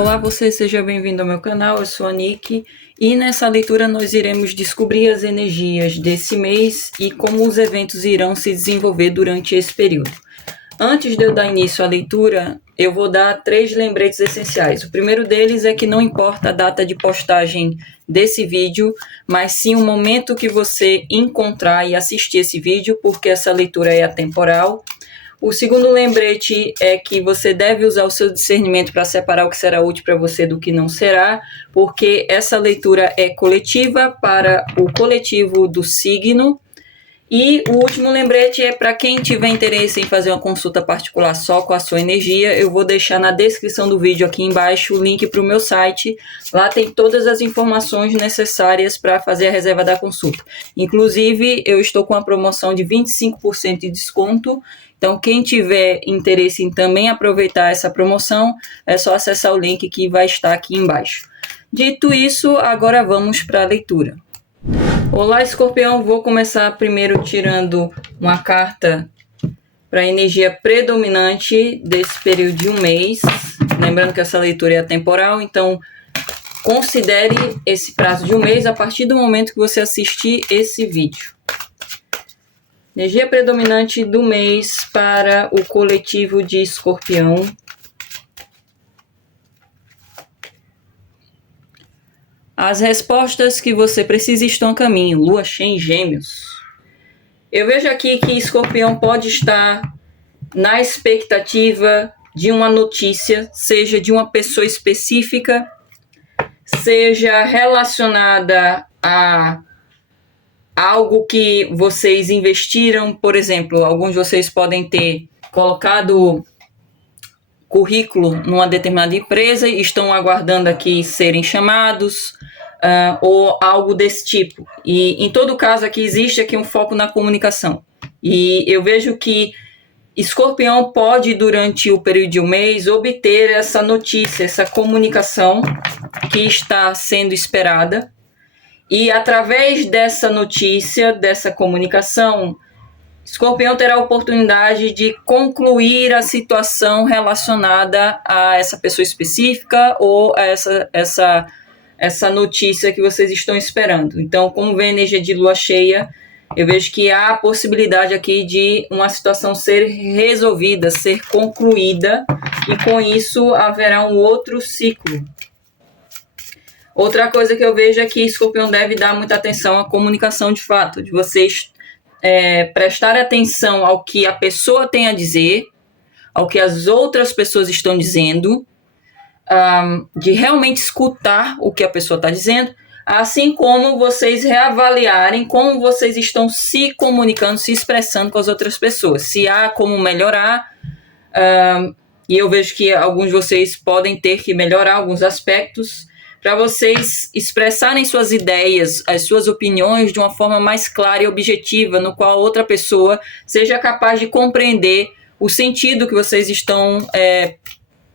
Olá, você seja bem-vindo ao meu canal, eu sou a Nick e nessa leitura nós iremos descobrir as energias desse mês e como os eventos irão se desenvolver durante esse período. Antes de eu dar início à leitura, eu vou dar 3 lembretes essenciais. O primeiro deles é que não importa a data de postagem desse vídeo, mas sim o momento que você encontrar e assistir esse vídeo, porque essa leitura é atemporal. O segundo lembrete é que você deve usar o seu discernimento para separar o que será útil para você do que não será, porque essa leitura é coletiva para o coletivo do signo. E o último lembrete é para quem tiver interesse em fazer uma consulta particular só com a sua energia, eu vou deixar na descrição do vídeo aqui embaixo o link para o meu site. Lá tem todas as informações necessárias para fazer a reserva da consulta. Inclusive, eu estou com uma promoção de 25% de desconto. Então, quem tiver interesse em também aproveitar essa promoção, é só acessar o link que vai estar aqui embaixo. Dito isso, agora vamos para a leitura. Olá, Escorpião, vou começar primeiro tirando uma carta para a energia predominante desse período de um mês. Lembrando que essa leitura é atemporal, então considere esse prazo de um mês a partir do momento que você assistir esse vídeo. Energia predominante do mês para o coletivo de Escorpião. As respostas que você precisa estão a caminho. Lua cheia em Gêmeos. Eu vejo aqui que Escorpião pode estar na expectativa de uma notícia, seja de uma pessoa específica, seja relacionada a algo que vocês investiram. Por exemplo, alguns de vocês podem ter colocado currículo numa determinada empresa e estão aguardando aqui serem chamados, ou algo desse tipo. E em todo caso aqui existe aqui um foco na comunicação. E eu vejo que Escorpião pode, durante o período de um mês, obter essa notícia, essa comunicação que está sendo esperada. E através dessa notícia, dessa comunicação, Escorpião terá a oportunidade de concluir a situação relacionada a essa pessoa específica ou a essa notícia que vocês estão esperando. Então, como vem a energia de lua cheia, eu vejo que há a possibilidade aqui de uma situação ser resolvida, ser concluída, e com isso haverá um outro ciclo. Outra coisa que eu vejo é que Escorpião deve dar muita atenção à comunicação de fato, de vocês prestar atenção ao que a pessoa tem a dizer, ao que as outras pessoas estão dizendo, de realmente escutar o que a pessoa está dizendo, assim como vocês reavaliarem como vocês estão se comunicando, se expressando com as outras pessoas, se há como melhorar, e eu vejo que alguns de vocês podem ter que melhorar alguns aspectos, para vocês expressarem suas ideias, as suas opiniões de uma forma mais clara e objetiva, no qual a outra pessoa seja capaz de compreender o sentido que vocês estão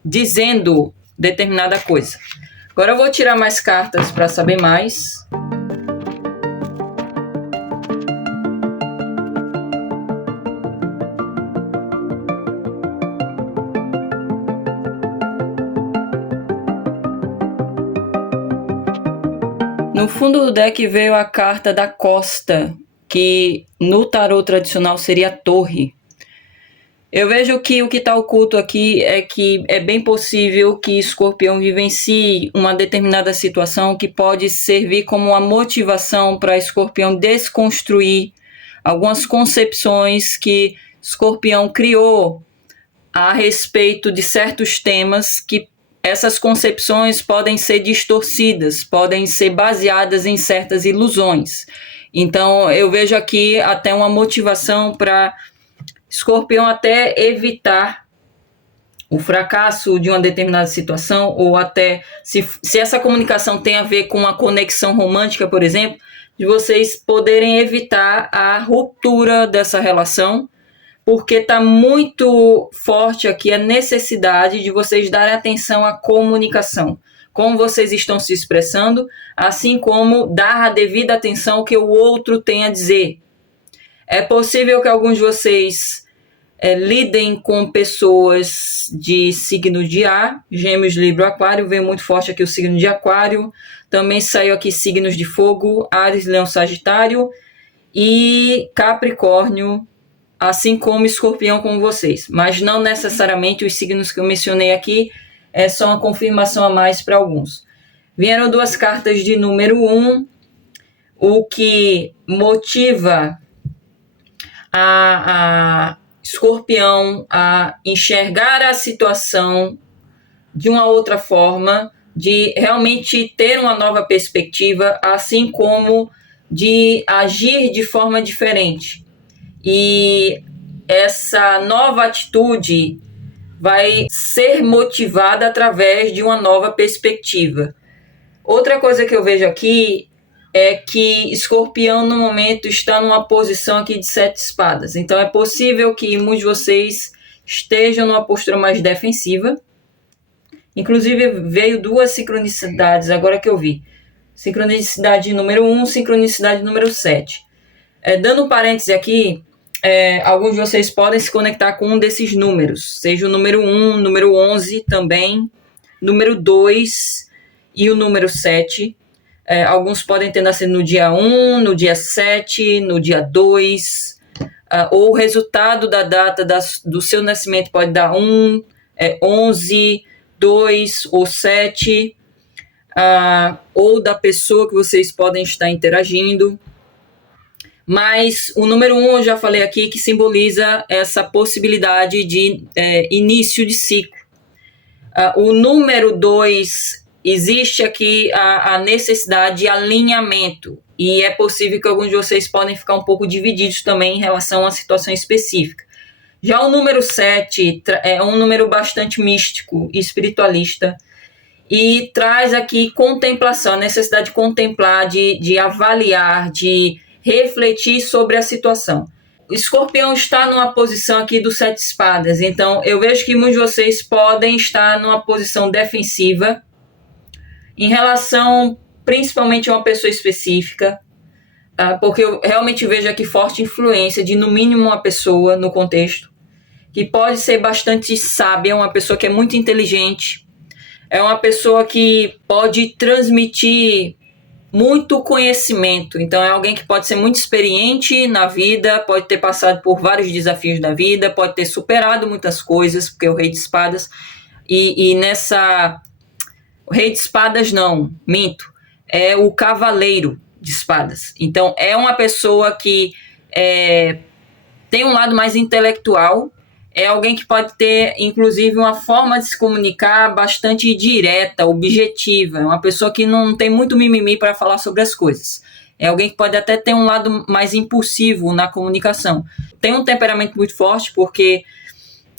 dizendo determinada coisa. Agora eu vou tirar mais cartas para saber mais. No fundo do deck veio a carta da Costa, que no tarô tradicional seria a Torre. Eu vejo que o que está oculto aqui é que é bem possível que Escorpião vivencie uma determinada situação que pode servir como uma motivação para Escorpião desconstruir algumas concepções que Escorpião criou a respeito de certos temas, que essas concepções podem ser distorcidas, podem ser baseadas em certas ilusões. Então eu vejo aqui até uma motivação para Escorpião até evitar o fracasso de uma determinada situação, ou até, se essa comunicação tem a ver com uma conexão romântica, por exemplo, de vocês poderem evitar a ruptura dessa relação, porque está muito forte aqui a necessidade de vocês darem atenção à comunicação, como vocês estão se expressando, assim como dar a devida atenção ao que o outro tem a dizer. É possível que alguns de vocês lidem com pessoas de signo de ar, Gêmeos, Libra, Aquário, veio muito forte aqui o signo de Aquário, também saiu aqui signos de fogo, Áries, Leão, Sagitário e Capricórnio, assim como Escorpião com vocês, mas não necessariamente os signos que eu mencionei aqui, é só uma confirmação a mais para alguns. Vieram 2 cartas de número 1, o que motiva a Escorpião a enxergar a situação de uma outra forma, de realmente ter uma nova perspectiva, assim como de agir de forma diferente. E essa nova atitude vai ser motivada através de uma nova perspectiva. Outra coisa que eu vejo aqui é que Escorpião no momento está numa posição aqui de 7 espadas. Então é possível que muitos de vocês estejam numa postura mais defensiva. Inclusive veio 2 sincronicidades agora que eu vi. Sincronicidade número 1, sincronicidade número 7. Dando um parêntese aqui, alguns de vocês podem se conectar com um desses números. Seja o número 1, número 11 também, número 2 e o número 7. Alguns podem ter nascido no dia 1, no dia 7, no dia 2, ou o resultado da data do seu nascimento pode dar 1, 11, 2 ou 7, ou da pessoa que vocês podem estar interagindo. Mas o número 1 eu já falei aqui que simboliza essa possibilidade de início de ciclo. O número 2 existe aqui a necessidade de alinhamento, e é possível que alguns de vocês podem ficar um pouco divididos também em relação a uma situação específica. Já o número 7 é um número bastante místico e espiritualista, e traz aqui contemplação, a necessidade de contemplar, de avaliar, de refletir sobre a situação. O Escorpião está numa posição aqui do 7 espadas, então eu vejo que muitos de vocês podem estar numa posição defensiva, em relação principalmente a uma pessoa específica, porque eu realmente vejo aqui forte influência de no mínimo uma pessoa no contexto, que pode ser bastante sábia, uma pessoa que é muito inteligente, é uma pessoa que pode transmitir muito conhecimento, então é alguém que pode ser muito experiente na vida, pode ter passado por vários desafios da vida, pode ter superado muitas coisas, porque é o Rei de Espadas, e nessa... O Rei de Espadas não, minto, é o Cavaleiro de Espadas. Então é uma pessoa que tem um lado mais intelectual, é alguém que pode ter inclusive uma forma de se comunicar bastante direta, objetiva, é uma pessoa que não tem muito mimimi para falar sobre as coisas. É alguém que pode até ter um lado mais impulsivo na comunicação. Tem um temperamento muito forte, porque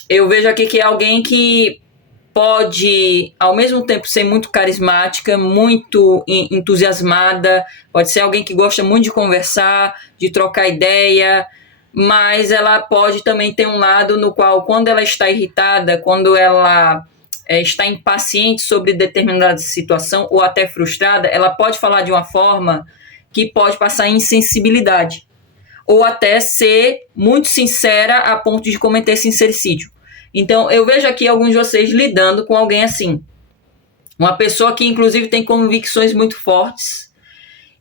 eu vejo aqui que é alguém que pode, ao mesmo tempo, ser muito carismática, muito entusiasmada, pode ser alguém que gosta muito de conversar, de trocar ideia, mas ela pode também ter um lado no qual, quando ela está irritada, quando ela está impaciente sobre determinada situação ou até frustrada, ela pode falar de uma forma que pode passar insensibilidade, ou até ser muito sincera a ponto de cometer sincericídio. Então, eu vejo aqui alguns de vocês lidando com alguém assim. Uma pessoa que, inclusive, tem convicções muito fortes.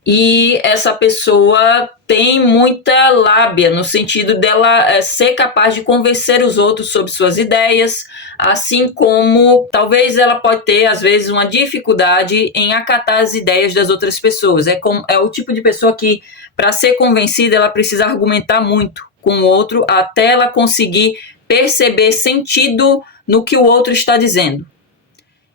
E essa pessoa tem muita lábia, no sentido dela ser capaz de convencer os outros sobre suas ideias, assim como talvez ela pode ter, às vezes, uma dificuldade em acatar as ideias das outras pessoas. É o tipo de pessoa que, para ser convencida, ela precisa argumentar muito com o outro até ela conseguir perceber sentido no que o outro está dizendo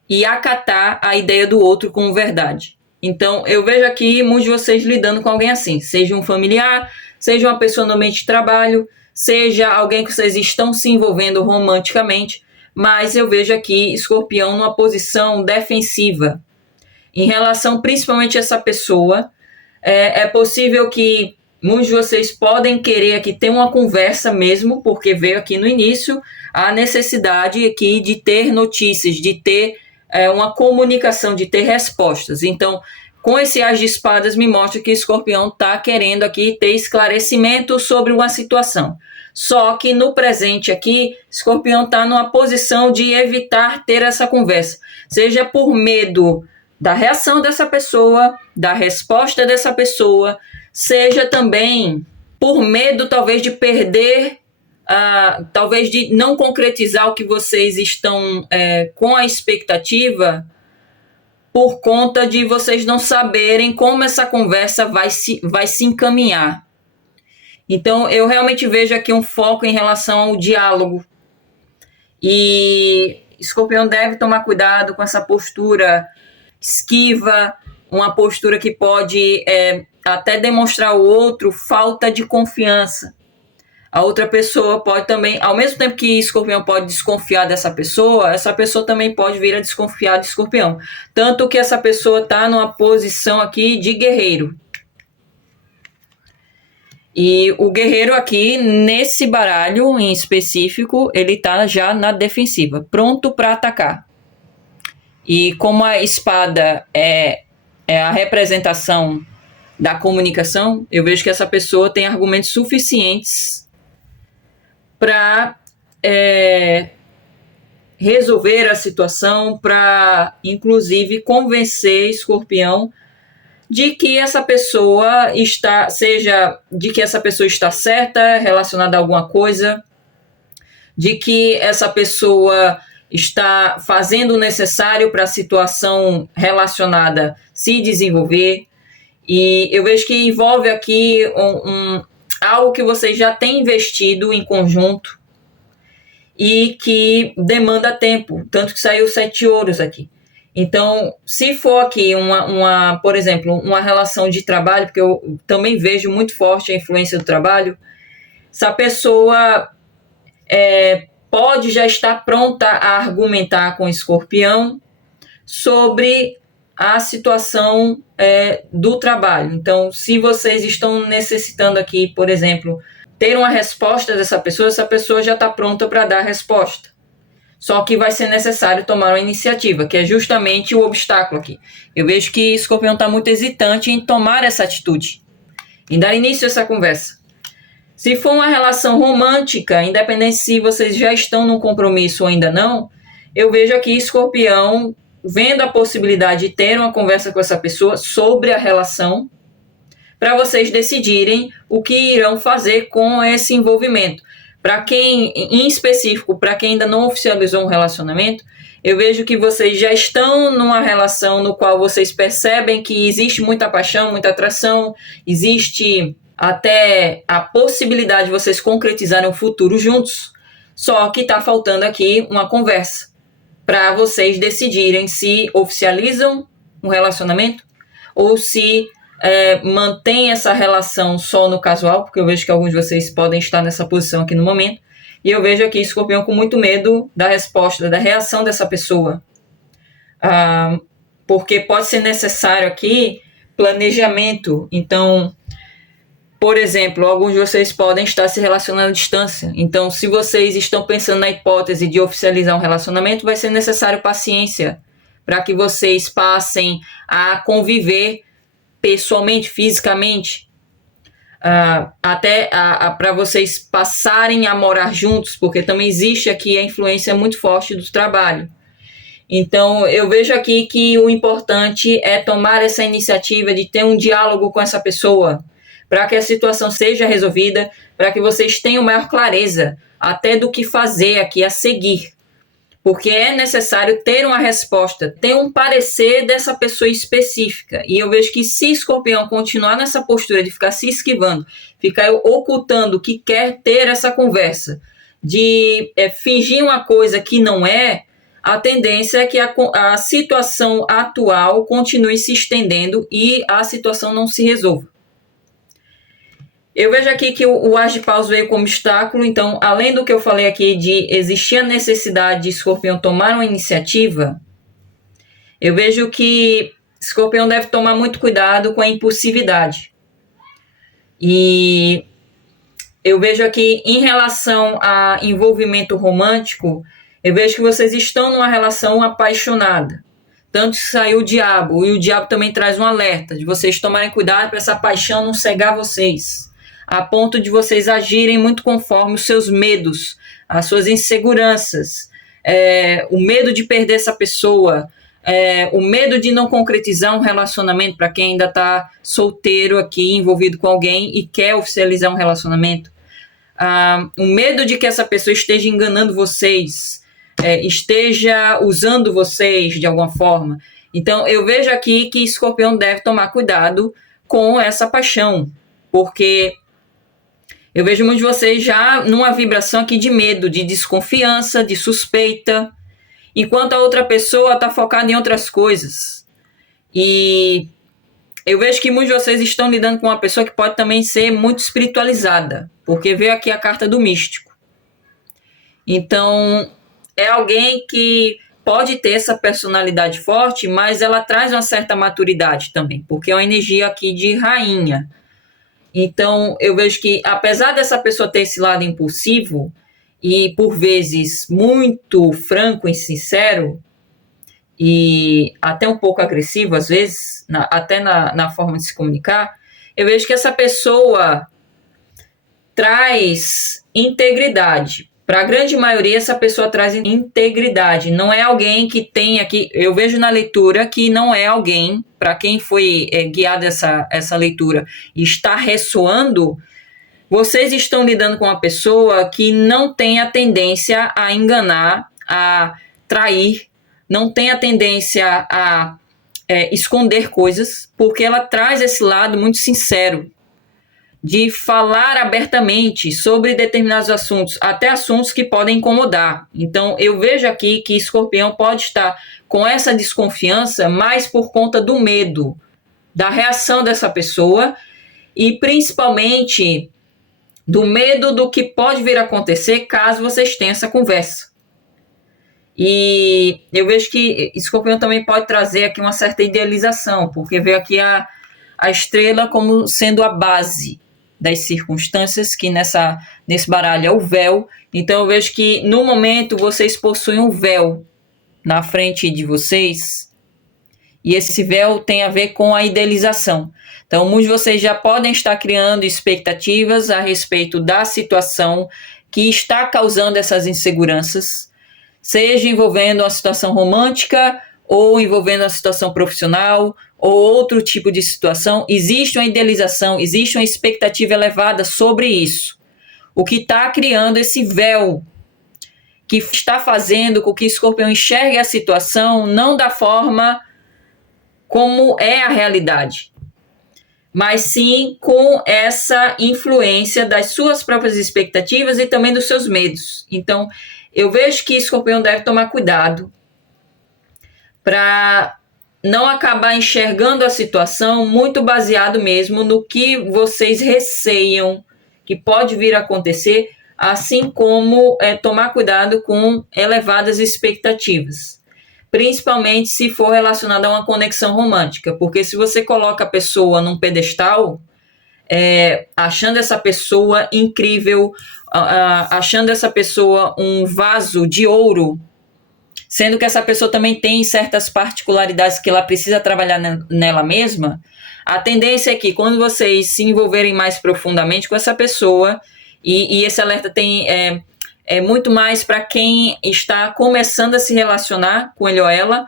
e acatar a ideia do outro como verdade. Então, eu vejo aqui muitos de vocês lidando com alguém assim, seja um familiar, seja uma pessoa no ambiente de trabalho, seja alguém que vocês estão se envolvendo romanticamente, mas eu vejo aqui Escorpião numa posição defensiva. Em relação principalmente a essa pessoa, é possível que muitos de vocês podem querer aqui ter uma conversa mesmo, porque veio aqui no início a necessidade aqui de ter notícias, de ter uma comunicação, de ter respostas. Então, com esse As de Espadas, me mostra que o Escorpião está querendo aqui ter esclarecimento sobre uma situação. Só que no presente aqui, Escorpião está numa posição de evitar ter essa conversa, seja por medo da reação dessa pessoa, da resposta dessa pessoa, seja também por medo talvez de perder, talvez de não concretizar o que vocês estão com a expectativa, por conta de vocês não saberem como essa conversa vai se encaminhar. Então, eu realmente vejo aqui um foco em relação ao diálogo. E Escorpião deve tomar cuidado com essa postura esquiva, uma postura que pode até demonstrar ao outro falta de confiança. A outra pessoa pode também, ao mesmo tempo que Escorpião pode desconfiar dessa pessoa, essa pessoa também pode vir a desconfiar de Escorpião. Tanto que essa pessoa está numa posição aqui de guerreiro. E o guerreiro aqui, nesse baralho em específico, ele está já na defensiva, pronto para atacar. E como a espada é a representação da comunicação, eu vejo que essa pessoa tem argumentos suficientes para resolver a situação, para inclusive convencer Escorpião de que essa pessoa está certa relacionada a alguma coisa, de que essa pessoa está fazendo o necessário para a situação relacionada se desenvolver. E eu vejo que envolve aqui algo que vocês já têm investido em conjunto e que demanda tempo, tanto que saiu 7 ouros aqui. Então, se for aqui por exemplo, uma relação de trabalho, porque eu também vejo muito forte a influência do trabalho, essa pessoa pode já estar pronta a argumentar com o Escorpião sobre a situação do trabalho. Então, se vocês estão necessitando aqui, por exemplo, ter uma resposta dessa pessoa, essa pessoa já está pronta para dar a resposta. Só que vai ser necessário tomar uma iniciativa, que é justamente o obstáculo aqui. Eu vejo que Escorpião está muito hesitante em tomar essa atitude, em dar início a essa conversa. Se for uma relação romântica, independente se vocês já estão num compromisso ou ainda não, eu vejo aqui Escorpião vendo a possibilidade de ter uma conversa com essa pessoa sobre a relação, para vocês decidirem o que irão fazer com esse envolvimento. Para quem, em específico, para quem ainda não oficializou um relacionamento, eu vejo que vocês já estão numa relação no qual vocês percebem que existe muita paixão, muita atração, existe até a possibilidade de vocês concretizarem um futuro juntos, só que está faltando aqui uma conversa para vocês decidirem se oficializam um relacionamento ou se mantém essa relação só no casual, porque eu vejo que alguns de vocês podem estar nessa posição aqui no momento, e eu vejo aqui Escorpião com muito medo da resposta, da reação dessa pessoa, porque pode ser necessário aqui planejamento. Então, por exemplo, alguns de vocês podem estar se relacionando à distância, então se vocês estão pensando na hipótese de oficializar um relacionamento, vai ser necessário paciência para que vocês passem a conviver pessoalmente, fisicamente, até para vocês passarem a morar juntos, porque também existe aqui a influência muito forte do trabalho. Então, eu vejo aqui que o importante é tomar essa iniciativa de ter um diálogo com essa pessoa, para que a situação seja resolvida, para que vocês tenham maior clareza até do que fazer aqui a seguir. Porque é necessário ter uma resposta, ter um parecer dessa pessoa específica. E eu vejo que se Escorpião continuar nessa postura de ficar se esquivando, ficar ocultando que quer ter essa conversa, de fingir uma coisa que não é, a tendência é que a situação atual continue se estendendo e a situação não se resolva. Eu vejo aqui que o As de Paus veio como obstáculo, então, além do que eu falei aqui de existir a necessidade de Escorpião tomar uma iniciativa, eu vejo que Escorpião deve tomar muito cuidado com a impulsividade. E eu vejo aqui, em relação a envolvimento romântico, eu vejo que vocês estão numa relação apaixonada. Tanto que saiu o diabo, e o diabo também traz um alerta de vocês tomarem cuidado para essa paixão não cegar vocês. a ponto de vocês agirem muito conforme os seus medos, as suas inseguranças, o medo de perder essa pessoa, o medo de não concretizar um relacionamento, para quem ainda está solteiro aqui, envolvido com alguém e quer oficializar um relacionamento, o medo de que essa pessoa esteja enganando vocês, esteja usando vocês de alguma forma. Então, eu vejo aqui que Escorpião deve tomar cuidado com essa paixão, porque eu vejo muitos de vocês já numa vibração aqui de medo, de desconfiança, de suspeita, enquanto a outra pessoa está focada em outras coisas. E eu vejo que muitos de vocês estão lidando com uma pessoa que pode também ser muito espiritualizada, porque veio aqui a carta do místico. Então, é alguém que pode ter essa personalidade forte, mas ela traz uma certa maturidade também, porque é uma energia aqui de rainha. Então, eu vejo que, apesar dessa pessoa ter esse lado impulsivo e, por vezes, muito franco e sincero, e até um pouco agressivo, às vezes, até na forma de se comunicar, eu vejo que essa pessoa traz integridade. Para a grande maioria, essa pessoa traz integridade. Não é alguém que tem aqui... Eu vejo na leitura que não é alguém, para quem foi guiado essa leitura e está ressoando, vocês estão lidando com uma pessoa que não tem a tendência a enganar, a trair, não tem a tendência a esconder coisas, porque ela traz esse lado muito sincero, de falar abertamente sobre determinados assuntos, até assuntos que podem incomodar. Então, eu vejo aqui que Escorpião pode estar com essa desconfiança, mais por conta do medo, da reação dessa pessoa, e principalmente do medo do que pode vir a acontecer caso vocês tenham essa conversa. E eu vejo que Escorpião também pode trazer aqui uma certa idealização, porque veio aqui a estrela como sendo a base das circunstâncias, que nesse baralho é o véu. Então eu vejo que no momento vocês possuem um véu na frente de vocês, e esse véu tem a ver com a idealização. Então muitos de vocês já podem estar criando expectativas a respeito da situação que está causando essas inseguranças, seja envolvendo uma situação romântica ou envolvendo uma situação profissional, ou outro tipo de situação. Existe uma idealização, existe uma expectativa elevada sobre isso. O que está criando esse véu, que está fazendo com que o Escorpião enxergue a situação não da forma como é a realidade, mas sim com essa influência das suas próprias expectativas e também dos seus medos. Então, eu vejo que Escorpião deve tomar cuidado para não acabar enxergando a situação muito baseado mesmo no que vocês receiam que pode vir a acontecer, assim como tomar cuidado com elevadas expectativas, principalmente se for relacionado a uma conexão romântica, porque se você coloca a pessoa num pedestal, achando essa pessoa incrível, achando essa pessoa um vaso de ouro, sendo que essa pessoa também tem certas particularidades que ela precisa trabalhar nela mesma, a tendência é que quando vocês se envolverem mais profundamente com essa pessoa, e esse alerta tem muito mais para quem está começando a se relacionar com ele ou ela,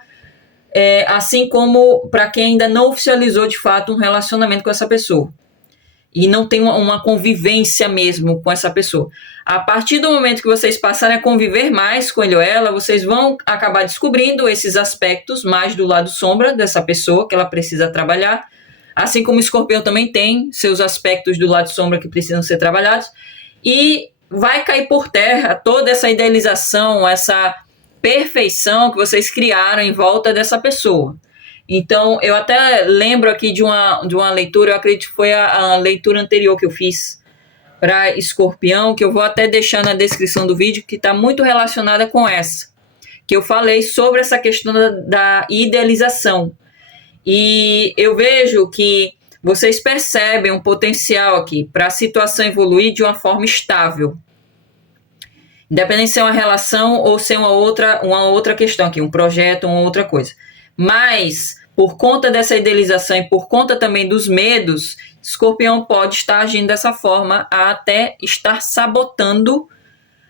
assim como para quem ainda não oficializou de fato um relacionamento com essa pessoa e não tem uma convivência mesmo com essa pessoa. A partir do momento que vocês passarem a conviver mais com ele ou ela, vocês vão acabar descobrindo esses aspectos mais do lado sombra dessa pessoa que ela precisa trabalhar, assim como o Escorpião também tem seus aspectos do lado sombra que precisam ser trabalhados, e vai cair por terra toda essa idealização, essa perfeição que vocês criaram em volta dessa pessoa. Então, eu até lembro aqui de uma leitura, eu acredito que foi a leitura anterior que eu fiz para Escorpião, que eu vou até deixar na descrição do vídeo, que está muito relacionada com essa, que eu falei sobre essa questão da idealização. E eu vejo que vocês percebem um potencial aqui para a situação evoluir de uma forma estável. Independente se é uma relação ou se é uma outra questão aqui, um projeto, uma outra coisa. Mas por conta dessa idealização e por conta também dos medos, Escorpião pode estar agindo dessa forma, até estar sabotando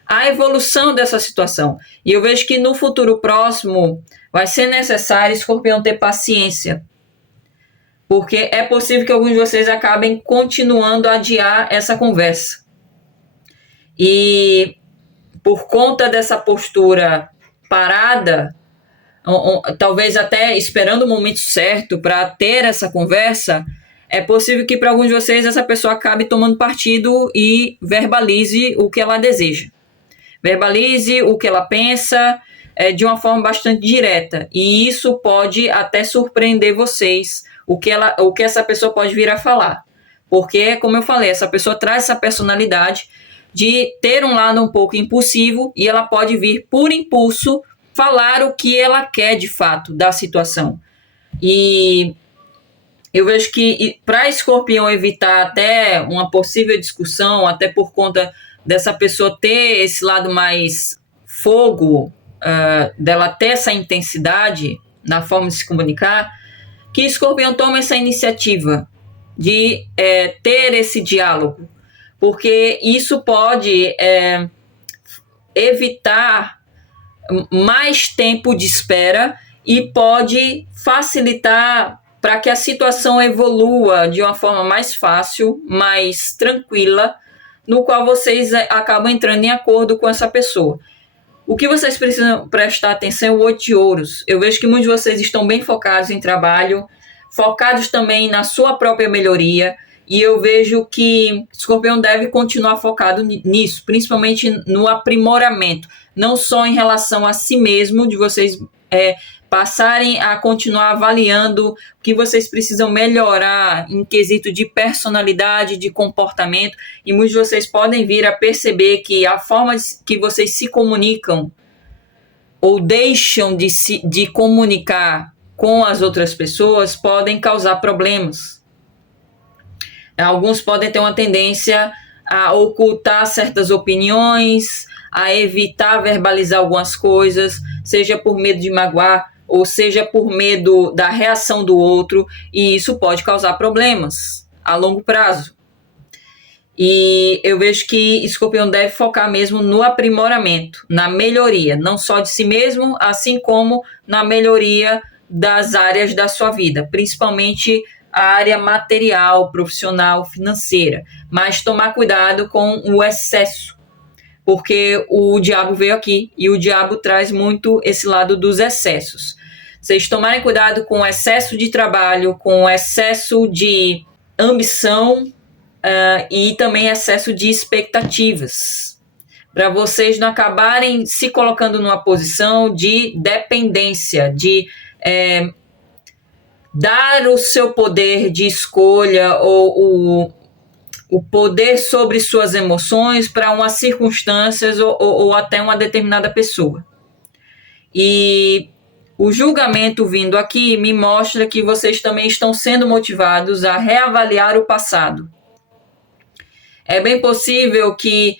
a evolução dessa situação. E eu vejo que no futuro próximo vai ser necessário Escorpião ter paciência, porque é possível que alguns de vocês acabem continuando a adiar essa conversa. E por conta dessa postura parada, talvez até esperando o momento certo para ter essa conversa, é possível que para alguns de vocês essa pessoa acabe tomando partido e verbalize o que ela deseja. Verbalize o que ela pensa de uma forma bastante direta. E isso pode até surpreender vocês, o que essa pessoa pode vir a falar. Porque, como eu falei, essa pessoa traz essa personalidade de ter um lado um pouco impulsivo e ela pode vir, por impulso, falar o que ela quer de fato da situação. E eu vejo que para Escorpião evitar até uma possível discussão, até por conta dessa pessoa ter esse lado mais fogo, dela ter essa intensidade na forma de se comunicar, que Escorpião tome essa iniciativa de ter esse diálogo, porque isso pode evitar mais tempo de espera e pode facilitar para que a situação evolua de uma forma mais fácil, mais tranquila, no qual vocês acabam entrando em acordo com essa pessoa. O que vocês precisam prestar atenção é o 8 de ouros. Eu vejo que muitos de vocês estão bem focados em trabalho, focados também na sua própria melhoria, e eu vejo que Escorpião deve continuar focado nisso, principalmente no aprimoramento, não só em relação a si mesmo, de vocês passarem a continuar avaliando o que vocês precisam melhorar em quesito de personalidade, de comportamento, e muitos de vocês podem vir a perceber que a forma que vocês se comunicam ou deixam de comunicar com as outras pessoas podem causar problemas. Alguns podem ter uma tendência a ocultar certas opiniões, a evitar verbalizar algumas coisas, seja por medo de magoar, ou seja por medo da reação do outro, e isso pode causar problemas a longo prazo. E eu vejo que Escorpião deve focar mesmo no aprimoramento, na melhoria, não só de si mesmo, assim como na melhoria das áreas da sua vida, principalmente a área material, profissional, financeira, mas tomar cuidado com o excesso, porque o diabo veio aqui e o diabo traz muito esse lado dos excessos. Vocês tomarem cuidado com o excesso de trabalho, com o excesso de ambição e também excesso de expectativas, para vocês não acabarem se colocando numa posição de dependência, de dar o seu poder de escolha ou o poder sobre suas emoções para umas circunstâncias ou até uma determinada pessoa. E o julgamento vindo aqui me mostra que vocês também estão sendo motivados a reavaliar o passado. É bem possível que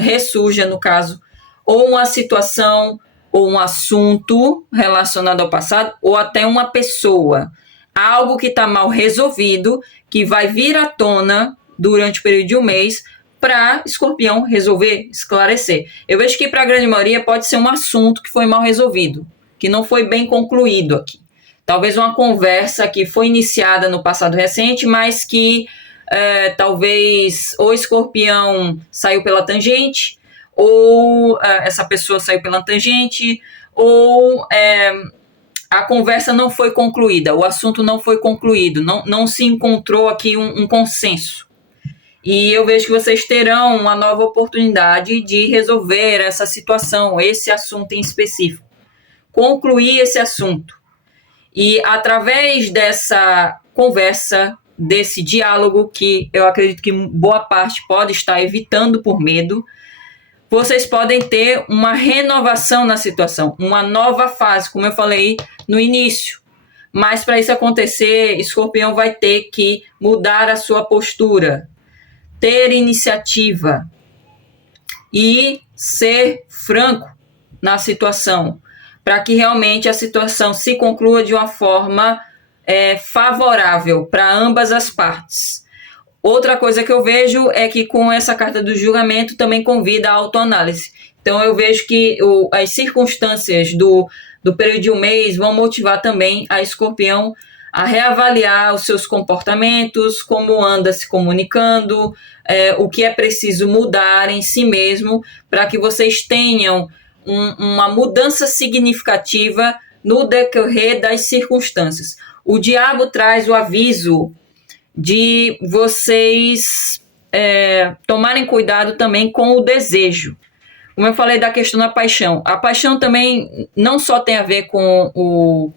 ressurja no caso, ou uma situação ou um assunto relacionado ao passado, ou até uma pessoa. Algo que está mal resolvido, que vai vir à tona durante o período de um mês, para Escorpião resolver, esclarecer. Eu vejo que para a grande maioria pode ser um assunto que foi mal resolvido, que não foi bem concluído aqui. Talvez uma conversa que foi iniciada no passado recente, mas que talvez o Escorpião saiu pela tangente, ou essa pessoa saiu pela tangente, ou a conversa não foi concluída, o assunto não foi concluído, não se encontrou aqui um consenso. E eu vejo que vocês terão uma nova oportunidade de resolver essa situação, esse assunto em específico. Concluir esse assunto. E através dessa conversa, desse diálogo, que eu acredito que boa parte pode estar evitando por medo, vocês podem ter uma renovação na situação, uma nova fase, como eu falei no início. Mas para isso acontecer, Escorpião vai ter que mudar a sua postura, ter iniciativa e ser franco na situação, para que realmente a situação se conclua de uma forma favorável para ambas as partes. Outra coisa que eu vejo é que com essa carta do julgamento também convida a autoanálise. Então eu vejo que as circunstâncias do período de um mês vão motivar também a Escorpião a reavaliar os seus comportamentos, como anda se comunicando, o que é preciso mudar em si mesmo, para que vocês tenham uma mudança significativa no decorrer das circunstâncias. O diabo traz o aviso de vocês tomarem cuidado também com o desejo. Como eu falei da questão da paixão, a paixão também não só tem a ver com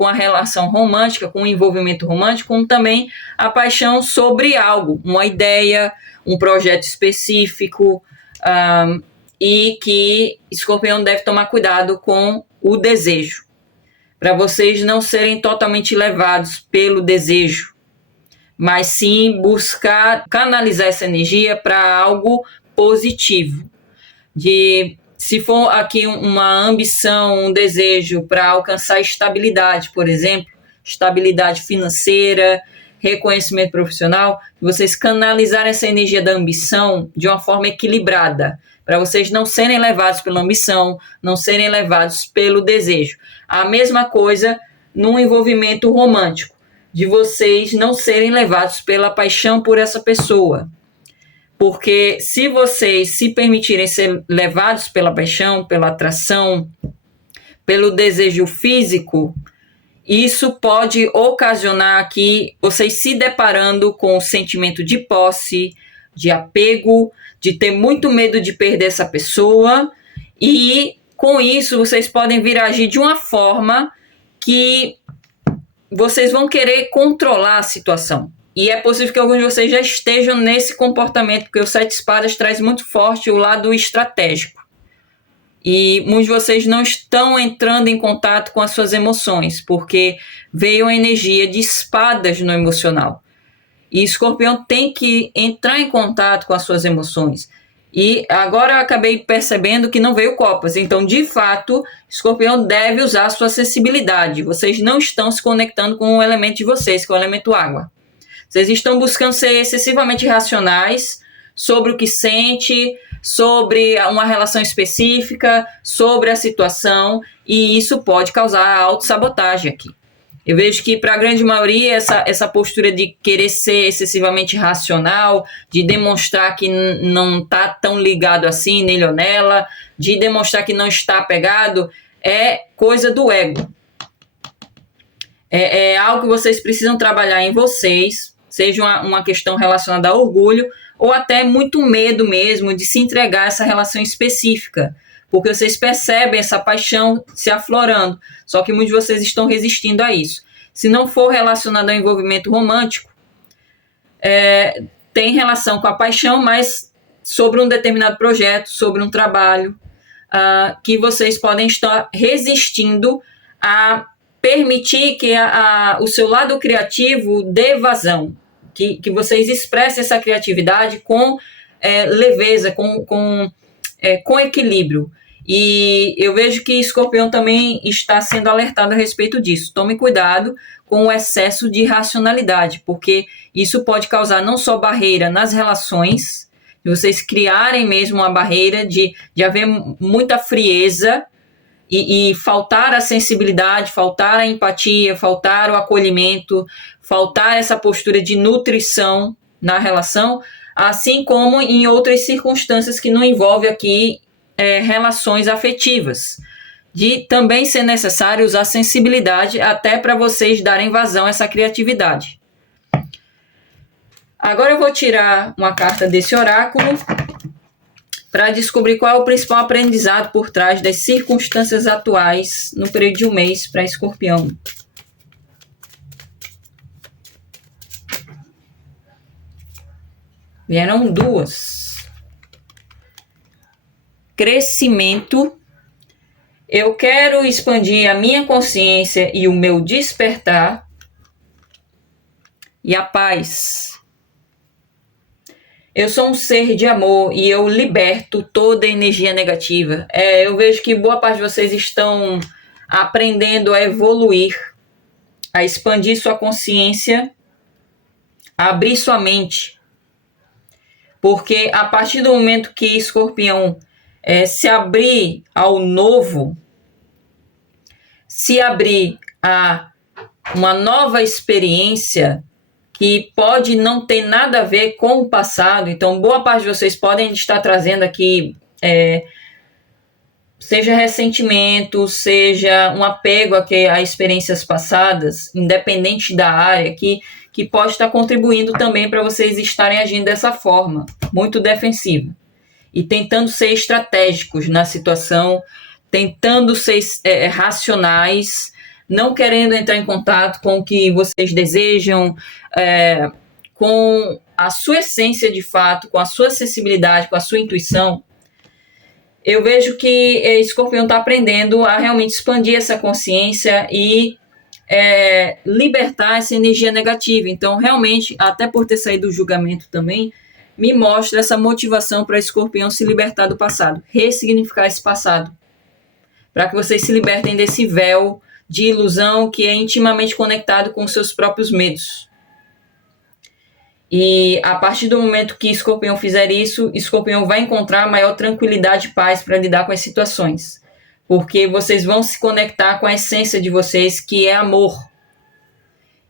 a relação romântica, com o envolvimento romântico, como também a paixão sobre algo, uma ideia, um projeto específico, e que Escorpião deve tomar cuidado com o desejo, para vocês não serem totalmente levados pelo desejo, mas sim buscar canalizar essa energia para algo positivo. Se for aqui uma ambição, um desejo para alcançar estabilidade, por exemplo, estabilidade financeira, reconhecimento profissional, vocês canalizarem essa energia da ambição de uma forma equilibrada, para vocês não serem levados pela ambição, não serem levados pelo desejo. A mesma coisa no envolvimento romântico, de vocês não serem levados pela paixão por essa pessoa. Porque se vocês se permitirem ser levados pela paixão, pela atração, pelo desejo físico, isso pode ocasionar aqui vocês se deparando com o sentimento de posse, de apego, de ter muito medo de perder essa pessoa, e com isso vocês podem vir a agir de uma forma que vocês vão querer controlar a situação. E é possível que alguns de vocês já estejam nesse comportamento, porque o Sete de Espadas traz muito forte o lado estratégico. E muitos de vocês não estão entrando em contato com as suas emoções, porque veio a energia de espadas no emocional. E Escorpião tem que entrar em contato com as suas emoções. E agora eu acabei percebendo que não veio copas. Então, de fato, Escorpião deve usar a sua sensibilidade. Vocês não estão se conectando com o elemento de vocês, que é o elemento água. Vocês estão buscando ser excessivamente racionais sobre o que sente, sobre uma relação específica, sobre a situação, e isso pode causar autossabotagem aqui. Eu vejo que para a grande maioria essa postura de querer ser excessivamente racional, de demonstrar que não está tão ligado assim nele ou nela, de demonstrar que não está apegado, é coisa do ego. É algo que vocês precisam trabalhar em vocês, seja uma questão relacionada a orgulho, ou até muito medo mesmo de se entregar a essa relação específica, porque vocês percebem essa paixão se aflorando, só que muitos de vocês estão resistindo a isso. Se não for relacionado ao envolvimento romântico, tem relação com a paixão, mas sobre um determinado projeto, sobre um trabalho, que vocês podem estar resistindo a permitir que o seu lado criativo dê vazão, que vocês expressem essa criatividade com leveza, com equilíbrio. E eu vejo que Escorpião também está sendo alertado a respeito disso. Tome cuidado com o excesso de racionalidade, porque isso pode causar não só barreira nas relações, de vocês criarem mesmo uma barreira de haver muita frieza e faltar a sensibilidade, faltar a empatia, faltar o acolhimento, faltar essa postura de nutrição na relação, assim como em outras circunstâncias que não envolvem aqui relações afetivas, de também ser necessário usar sensibilidade até para vocês darem vazão a essa criatividade. Agora eu vou tirar uma carta desse oráculo para descobrir qual é o principal aprendizado por trás das circunstâncias atuais no período de um mês para Escorpião. Vieram duas. Crescimento. Eu quero expandir a minha consciência e o meu despertar. E a paz. Eu sou um ser de amor e eu liberto toda energia negativa. Eu vejo que boa parte de vocês estão aprendendo a evoluir, a expandir sua consciência, a abrir sua mente. Porque a partir do momento que Escorpião se abrir ao novo, se abrir a uma nova experiência que pode não ter nada a ver com o passado, então boa parte de vocês podem estar trazendo aqui, seja ressentimento, seja um apego a experiências passadas, independente da área, que pode estar contribuindo também para vocês estarem agindo dessa forma, muito defensiva, e tentando ser estratégicos na situação, tentando ser racionais, não querendo entrar em contato com o que vocês desejam, com a sua essência de fato, com a sua sensibilidade, com a sua intuição. Eu vejo que Escorpião está aprendendo a realmente expandir essa consciência e libertar essa energia negativa. Então, realmente, até por ter saído do julgamento também, me mostra essa motivação para Escorpião se libertar do passado, ressignificar esse passado, para que vocês se libertem desse véu de ilusão que é intimamente conectado com seus próprios medos. E a partir do momento que Escorpião fizer isso, Escorpião vai encontrar maior tranquilidade e paz para lidar com as situações. Porque vocês vão se conectar com a essência de vocês, que é amor.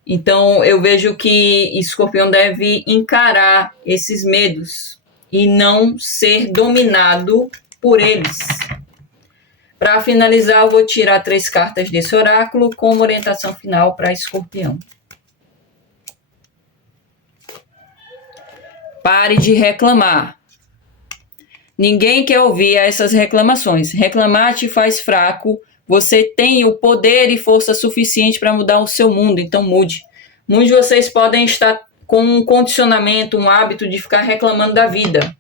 Então, eu vejo que Escorpião deve encarar esses medos e não ser dominado por eles. Para finalizar, eu vou tirar 3 cartas desse oráculo como orientação final para Escorpião. Pare de reclamar. Ninguém quer ouvir essas reclamações. Reclamar te faz fraco. Você tem o poder e força suficiente para mudar o seu mundo, então mude. Muitos de vocês podem estar com um condicionamento, um hábito de ficar reclamando da vida.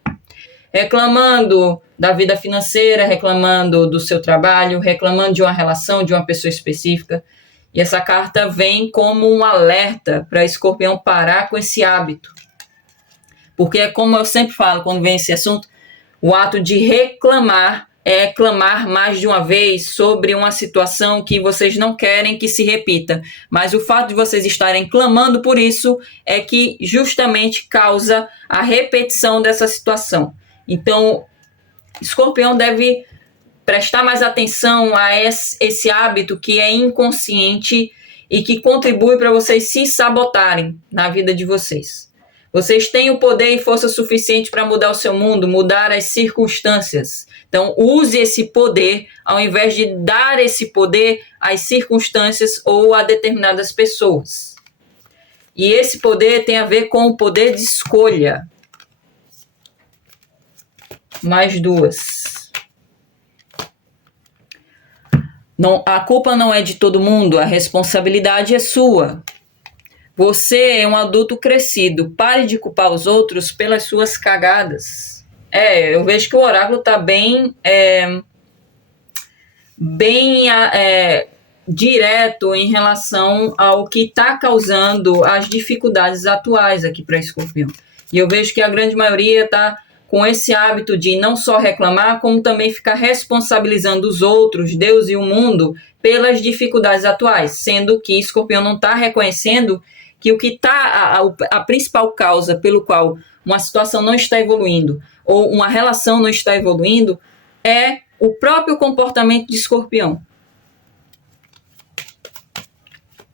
Reclamando da vida financeira, reclamando do seu trabalho, reclamando de uma relação, de uma pessoa específica. E essa carta vem como um alerta para Escorpião parar com esse hábito. Porque é como eu sempre falo quando vem esse assunto, o ato de reclamar é clamar mais de uma vez sobre uma situação que vocês não querem que se repita. Mas o fato de vocês estarem clamando por isso é que justamente causa a repetição dessa situação. Então, Escorpião deve prestar mais atenção a esse hábito que é inconsciente e que contribui para vocês se sabotarem na vida de vocês. Vocês têm o poder e força suficiente para mudar o seu mundo, mudar as circunstâncias. Então, use esse poder ao invés de dar esse poder às circunstâncias ou a determinadas pessoas. E esse poder tem a ver com o poder de escolha. Mais 2. Não, a culpa não é de todo mundo, a responsabilidade é sua. Você é um adulto crescido. Pare de culpar os outros pelas suas cagadas. Eu vejo que o oráculo está bem direto em relação ao que está causando as dificuldades atuais aqui para Escorpião. E eu vejo que a grande maioria está com esse hábito de não só reclamar, como também ficar responsabilizando os outros, Deus e o mundo, pelas dificuldades atuais, sendo que Escorpião não está reconhecendo que o que está a principal causa pelo qual uma situação não está evoluindo ou uma relação não está evoluindo é o próprio comportamento de Escorpião.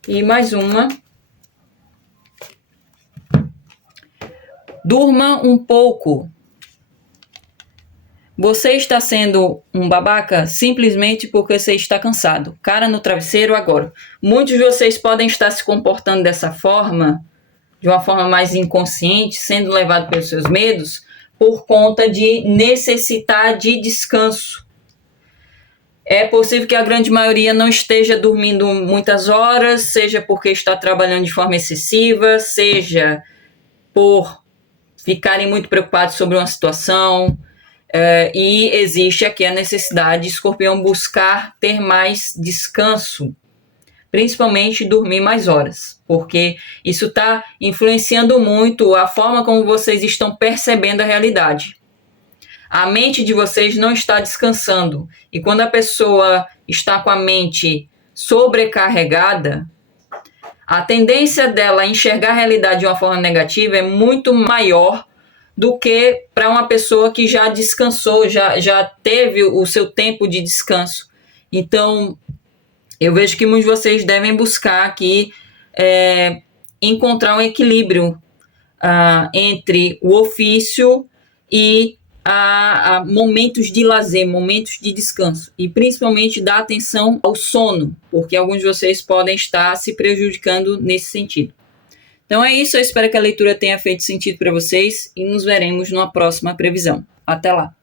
E mais uma. Durma um pouco. Você está sendo um babaca simplesmente porque você está cansado. Cara no travesseiro agora. Muitos de vocês podem estar se comportando dessa forma, de uma forma mais inconsciente, sendo levado pelos seus medos, por conta de necessitar de descanso. É possível que a grande maioria não esteja dormindo muitas horas, seja porque está trabalhando de forma excessiva, seja por ficarem muito preocupados sobre uma situação. E existe aqui a necessidade de Escorpião buscar ter mais descanso principalmente dormir mais horas, porque isso está influenciando muito a forma como vocês estão percebendo a realidade. A mente de vocês não está descansando, e quando a pessoa está com a mente sobrecarregada, a tendência dela a enxergar a realidade de uma forma negativa é muito maior do que para uma pessoa que já descansou, já teve o seu tempo de descanso. Então, eu vejo que muitos de vocês devem buscar aqui encontrar um equilíbrio entre o ofício e momentos de lazer, momentos de descanso, e principalmente dar atenção ao sono, porque alguns de vocês podem estar se prejudicando nesse sentido. Então é isso, eu espero que a leitura tenha feito sentido para vocês e nos veremos numa próxima previsão. Até lá!